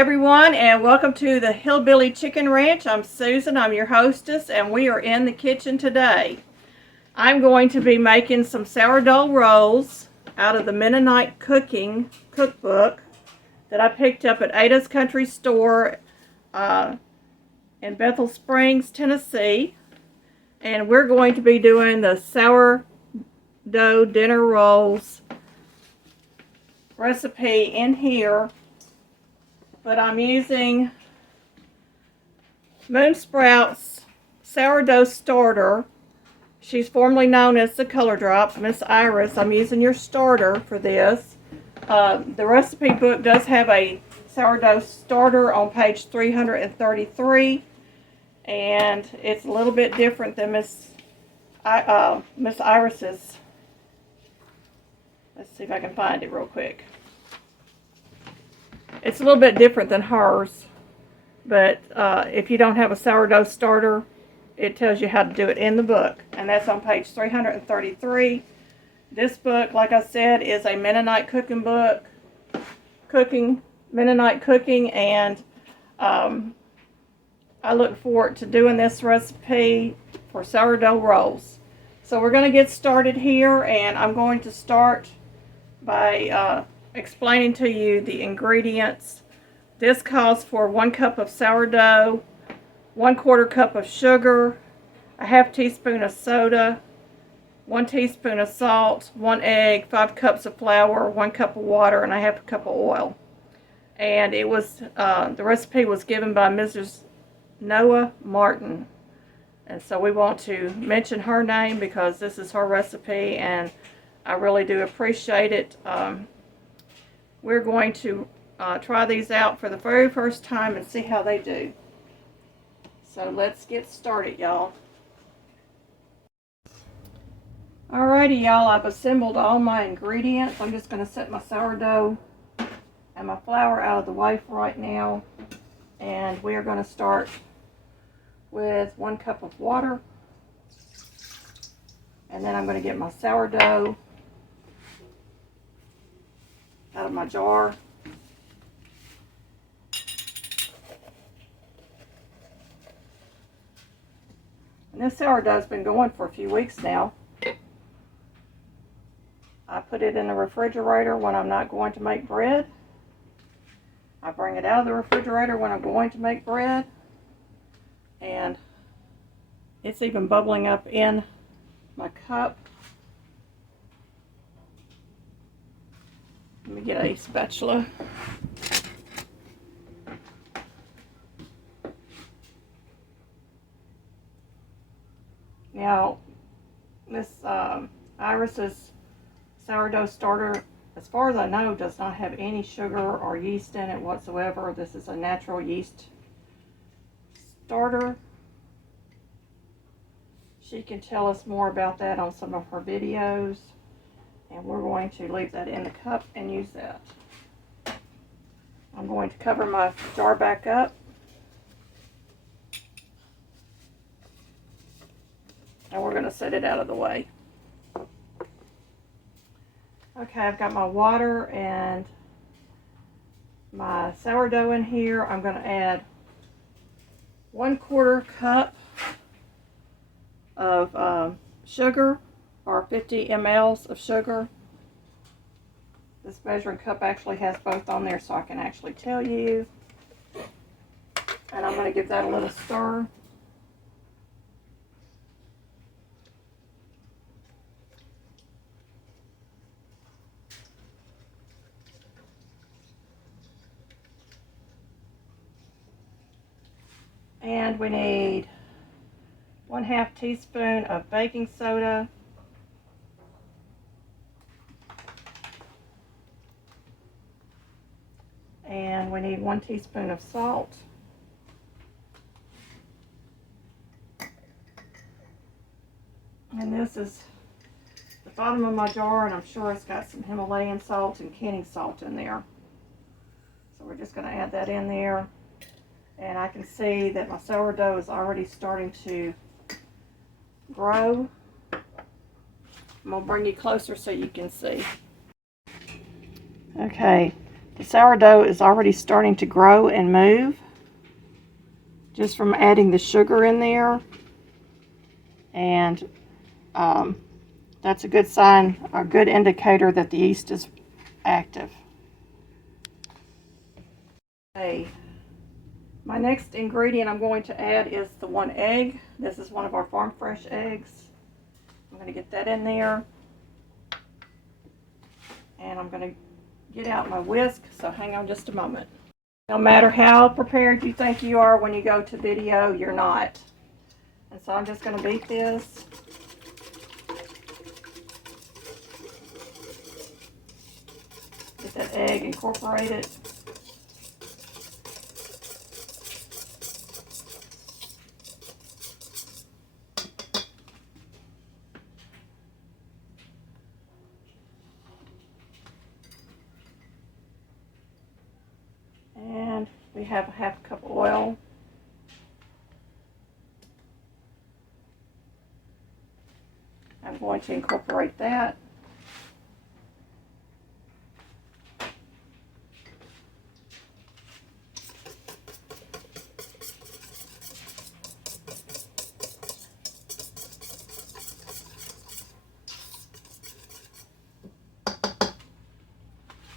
everyone, and welcome to the Hillbilly Chicken Ranch. I'm Susan, I'm your hostess, and we are in the kitchen today. I'm going to be making some sourdough rolls out of the Mennonite Cooking Cookbook that I picked up at Ada's Country Store in Bethel Springs, Tennessee. And we're going to be doing the sourdough dinner rolls recipe in here. But I'm using Moon Sprout's Sourdough Starter. She's formerly known as the Color Drop, Miss Iris. I'm using your starter for this. The recipe book does have a sourdough starter on page 333, and it's a little bit different than Miss Iris's. Let's see if I can find it real quick. It's a little bit different than hers, but if you don't have a sourdough starter, it tells you how to do it in the book, and that's on page 333. This book, like I said, is a Mennonite cooking book, Mennonite cooking, and I look forward to doing this recipe for sourdough rolls. So we're going to get started here, and I'm going to start by explaining to you the ingredients. This calls for 1 cup of sourdough, 1/4 cup of sugar, a 1/2 teaspoon of soda, 1 teaspoon of salt, 1 egg, 5 cups of flour, 1 cup of water, and a 1/2 cup of oil. And it was the recipe was given by Mrs. Noah Martin, and so we want to mention her name because this is her recipe, and I really do appreciate it. We're going to try these out for the very first time and see how they do. So let's get started, y'all. Alrighty, y'all, I've assembled all my ingredients. I'm just going to set my sourdough and my flour out of the way for right now. And we are going to start with 1 cup of water. And then I'm going to get my sourdough out of my jar. And this sourdough's been going for a few weeks now. I put it in the refrigerator when I'm not going to make bread. I bring it out of the refrigerator when I'm going to make bread. And it's even bubbling up in my cup. Let me get a spatula. Now, Miss Iris's sourdough starter, as far as I know, does not have any sugar or yeast in it whatsoever. This is a natural yeast starter. She can tell us more about that on some of her videos. And we're going to leave that in the cup and use that. I'm going to cover my jar back up. And we're going to set it out of the way. Okay, I've got my water and my sourdough in here. I'm going to add 1/4 cup of sugar, or 50 mLs of sugar. This measuring cup actually has both on there, so I can actually tell you. And I'm going to give that a little stir. And we need 1/2 teaspoon of baking soda. And we need 1 teaspoon of salt. And this is the bottom of my jar, and I'm sure it's got some Himalayan salt and canning salt in there. So we're just going to add that in there. And I can see that my sourdough is already starting to grow. I'm going to bring you closer so you can see. Okay, The sourdough is already starting to grow and move just from adding the sugar in there. And that's a good sign, a good indicator that the yeast is active. Okay. My next ingredient I'm going to add is the 1 egg. This is one of our farm fresh eggs. I'm going to get that in there. And I'm going to get out my whisk, so hang on just a moment. No matter how prepared you think you are when you go to video, you're not. And so I'm just going to beat this. Get that egg incorporated. And we have a 1/2 cup of oil. I'm going to incorporate that.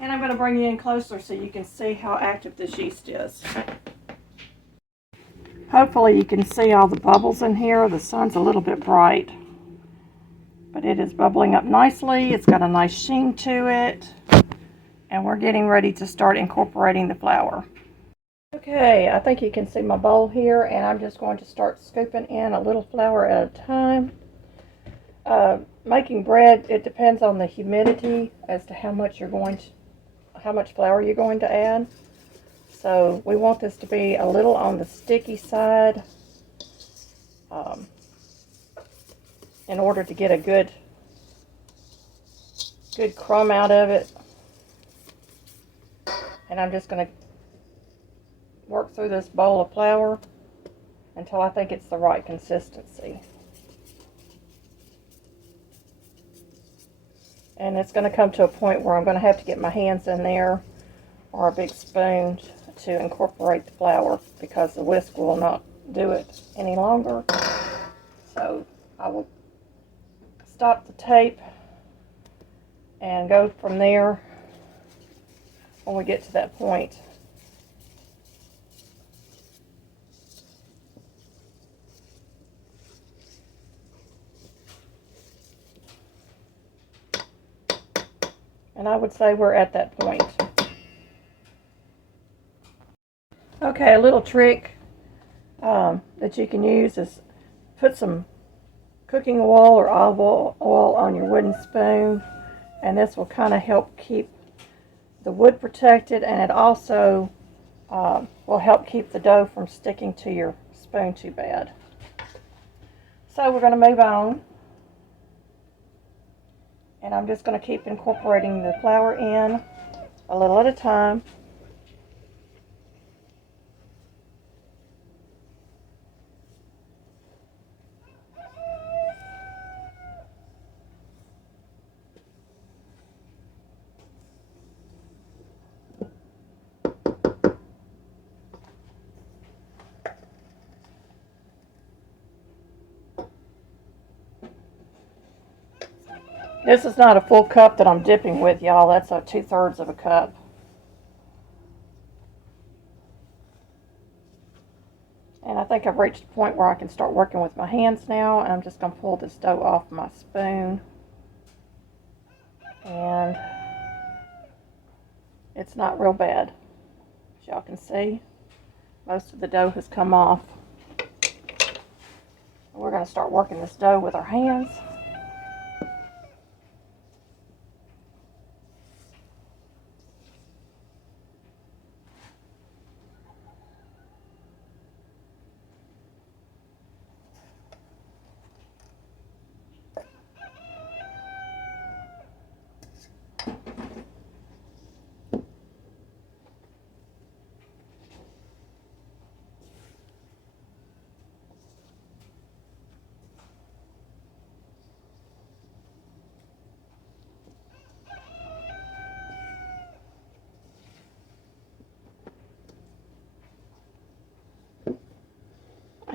And I'm going to bring you in closer so you can see how active this yeast is. Hopefully you can see all the bubbles in here. The sun's a little bit bright, but it is bubbling up nicely. It's got a nice sheen to it, and we're getting ready to start incorporating the flour. Okay, I think you can see my bowl here, and I'm just going to start scooping in a little flour at a time. Making bread, it depends on the humidity as to how much flour you're going to add. So we want this to be a little on the sticky side in order to get a good crumb out of it. And I'm just going to work through this bowl of flour until I think it's the right consistency. And it's going to come to a point where I'm going to have to get my hands in there or a big spoon to incorporate the flour, because the whisk will not do it any longer. So I will stop the tape and go from there when we get to that point. And I would say we're at that point. Okay, a little trick that you can use is put some cooking oil or olive oil on your wooden spoon, and this will kind of help keep the wood protected, and it also will help keep the dough from sticking to your spoon too bad. So we're going to move on, and I'm just going to keep incorporating the flour in a little at a time. This is not a full cup that I'm dipping with, y'all. That's a 2/3 of a cup. And I think I've reached a point where I can start working with my hands now. And I'm just going to pull this dough off my spoon. And it's not real bad. As y'all can see, most of the dough has come off. We're going to start working this dough with our hands.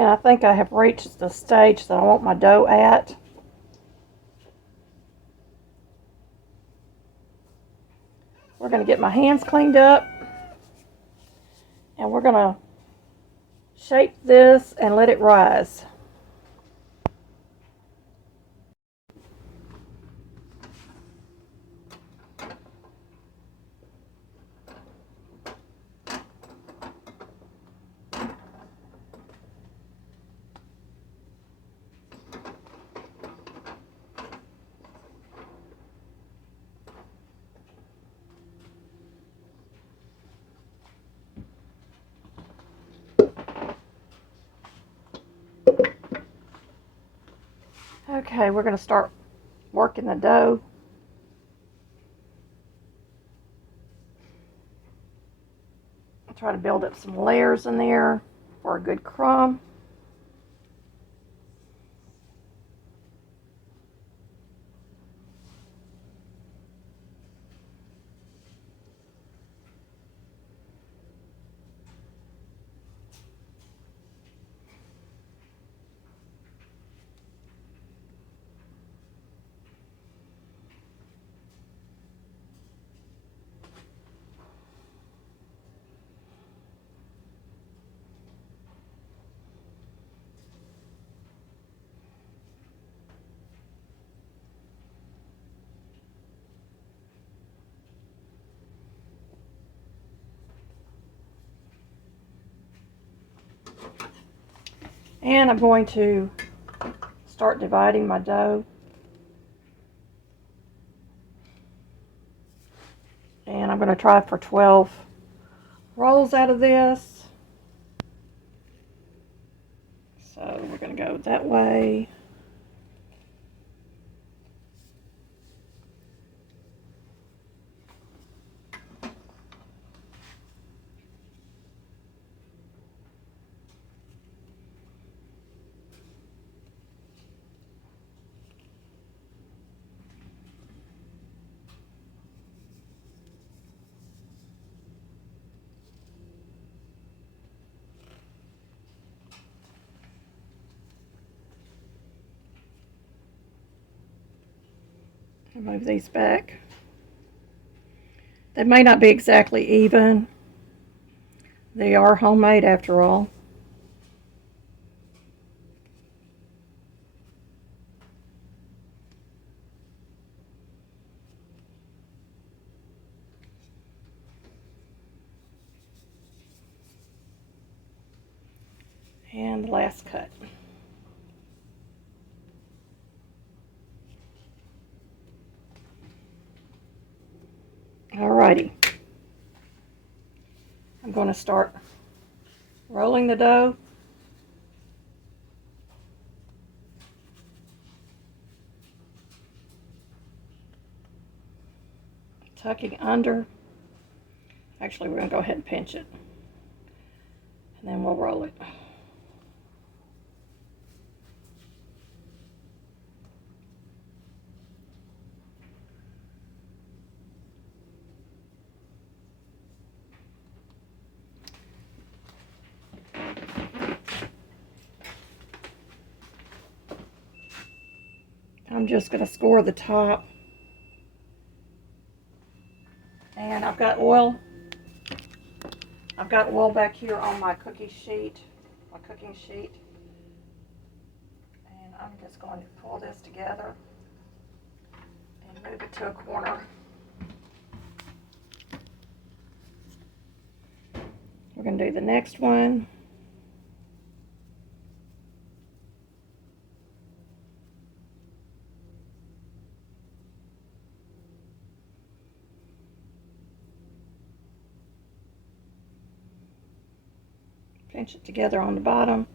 And I think I have reached the stage that I want my dough at. We're going to get my hands cleaned up. And we're going to shape this and let it rise. Okay, we're going to start working the dough. I'll try to build up some layers in there for a good crumb. And I'm going to start dividing my dough. And I'm going to try for 12 rolls out of this. So we're going to go that way. Move these back. They may not be exactly even. They are homemade after all. And the last cut. Alrighty. I'm going to start rolling the dough. Tucking under. Actually, we're going to go ahead and pinch it. And then we'll roll it. I'm just going to score the top. And I've got oil. I've got oil back here on my cooking sheet. And I'm just going to pull this together and move it to a corner. We're going to do the next one. Pinch it together on the bottom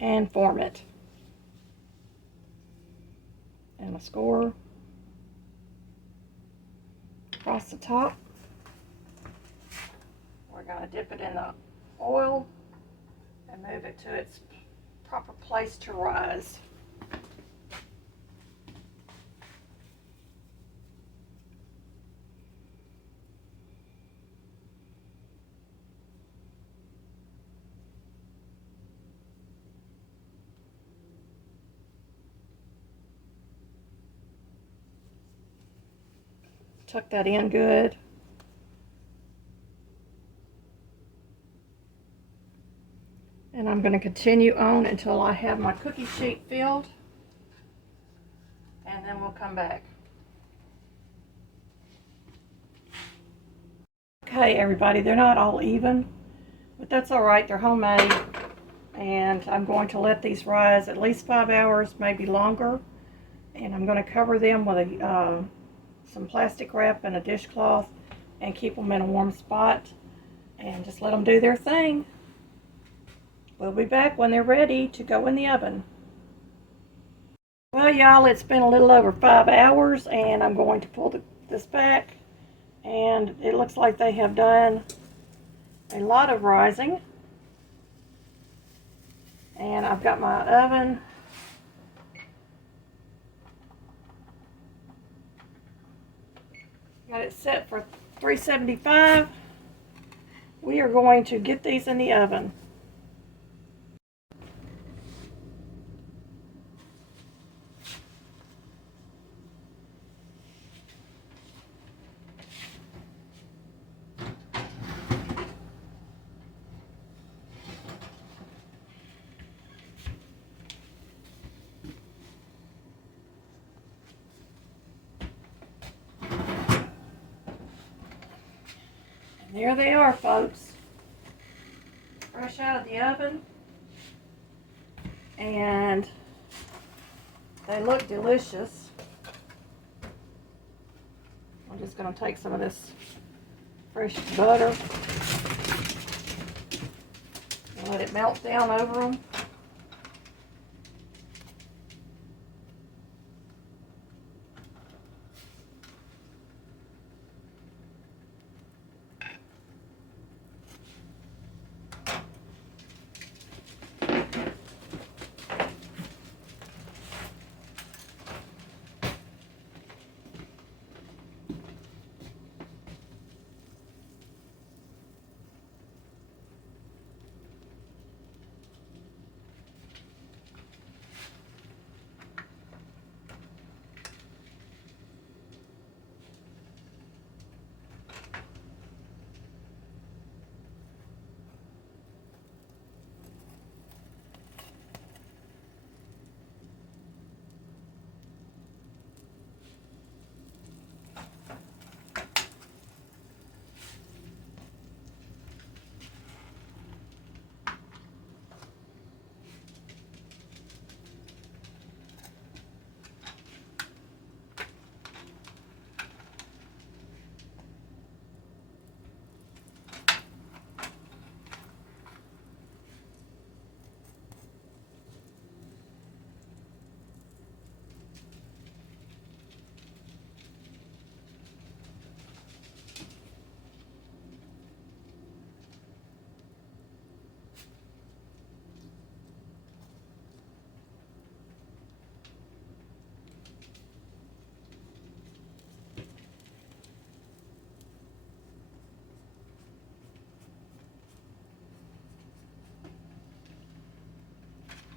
and form it. And a score across the top. We're going to dip it in the oil and move it to its proper place to rise. tuck that in good. And I'm going to continue on until I have my cookie sheet filled. And then we'll come back. Okay, everybody, they're not all even, but that's all right. They're homemade. And I'm going to let these rise at least 5 hours, maybe longer. And I'm going to cover them with some plastic wrap and a dishcloth and keep them in a warm spot and just let them do their thing. We'll be back when they're ready to go in the oven. Well, y'all, it's been a little over 5 hours and I'm going to pull this back, and it looks like they have done a lot of rising. And I've got my oven got it set for 375. We are going to get these in the oven. There they are, folks, fresh out of the oven, and they look delicious. I'm just going to take some of this fresh butter and let it melt down over them.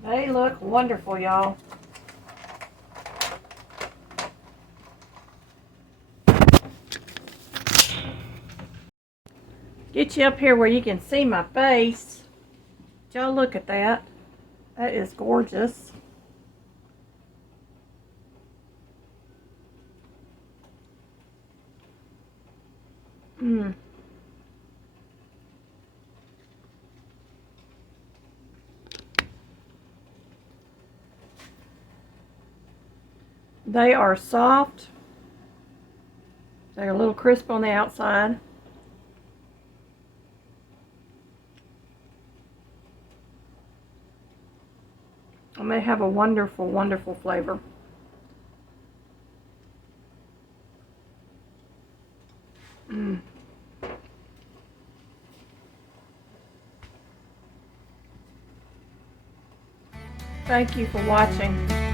They look wonderful, y'all. Get you up here where you can see my face. Y'all look at that. That is gorgeous. Mmm. They are soft. They're a little crisp on the outside. And they have a wonderful, wonderful flavor. Mmm. Thank you for watching.